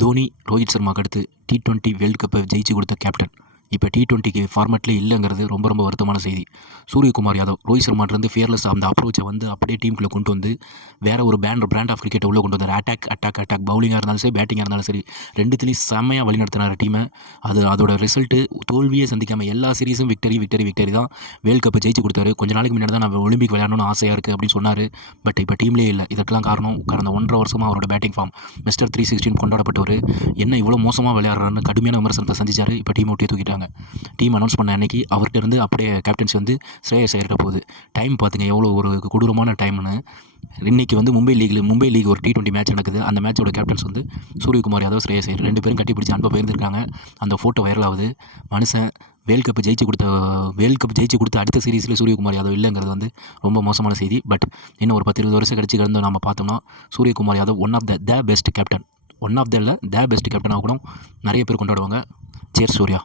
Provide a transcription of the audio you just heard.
தோனி, ரோஹித் சர்மாவுக்கு அடுத்து T20 world கப்பை ஜெயிச்சு கொடுத்த கேப்டன் இப்போ T20க்கு ஃபார்மேட்லேயே இல்லைங்கிறது ரொம்ப ரொம்ப வருத்தமான செய்தி. சூரியகுமார் யாதவ் ரோஹித் சர்மாட்டிருந்து ஃபியர்லெஸ் அந்த அப்ரோச்சை வந்து அப்படியே டீமுக்குள்ளே கொண்டு வந்து வேற ஒரு பிராண்ட் ஆஃப் கிரிக்கெட்டை உள்ளே கொண்டு வந்தார். அட்டாக் பவுலிங்காக இருந்தாலும் சரி, பேட்டிங்காக இருந்தாலும் சரி, ரெண்டுத்துலேயும் செம்மையாக வழிநடத்தினார் டீமை. அதோட ரிசல்ட்டு தோல்வியே சந்திக்காமல் எல்லா சீரீஸும் விக்டரி தான் வேர்ல்டு கப்பை ஜெயிச்சு கொடுத்தாரு. கொஞ்ச நாளைக்கு முன்னாடி தான் நான் ஒலிம்பிக் விளையாடணும்னு ஆசையாக இருக்குது அப்படின்னு சொன்னார். பட் இப்போ டீம்லேயே இல்லை. இதற்கெல்லாம் காரணம் கடந்த 1.5 வருஷமாக அவரோட பேட்டிங் ஃபார்ம் மிஸ்டர் 316 கொண்டாடப்பட்டவர் என்ன இவ்வளோ மோசமாக விளையாடுறான்னு கடுமையான விமர்சனத்தை சந்திச்சார். இப்போ டீம் ஒட்டியே தூக்கிட்டாங்க. டீம் அனௌன்ஸ் பண்ண அன்னைக்கு அவர்கிட்ட இருந்து அப்படியே கேப்டன்சி வந்து ஸ்ரேயஸ் ஐயர்கிட்ட போகுது. டைம் பார்த்துங்க எவ்வளோ ஒரு கொடூரமான டைம்னு. இன்றைக்கி வந்து மும்பை லீக் ஒரு T20 மேட்ச் நடக்குது. அந்த மேட்சோட கேப்டன்ஸ் வந்து சூரியகுமார் யாதவ், ஸ்ரேயஸ் ஐயர் 2 பேரும் கட்டி பிடிச்சி அன்பை பகிர்ந்துருக்காங்க. அந்த ஃபோட்டோ வைரல் ஆகுது. மனுஷன் வேர்ல்டு கப் ஜெயிச்சு கொடுத்த அடுத்த சீரீஸில் சூரியகுமார் யாதவ் இல்லைங்கிறது வந்து ரொம்ப மோசமான செய்தி. பட் இன்னும் ஒரு 10-20 வருஷம் கழிச்சு கிடந்து நம்ம பார்த்தோம்னா Suryakumar Yadav one of the best captain, the best கேப்டனாக கூட நிறைய பேர் கொண்டாடுவாங்க. சேர் சூர்யா.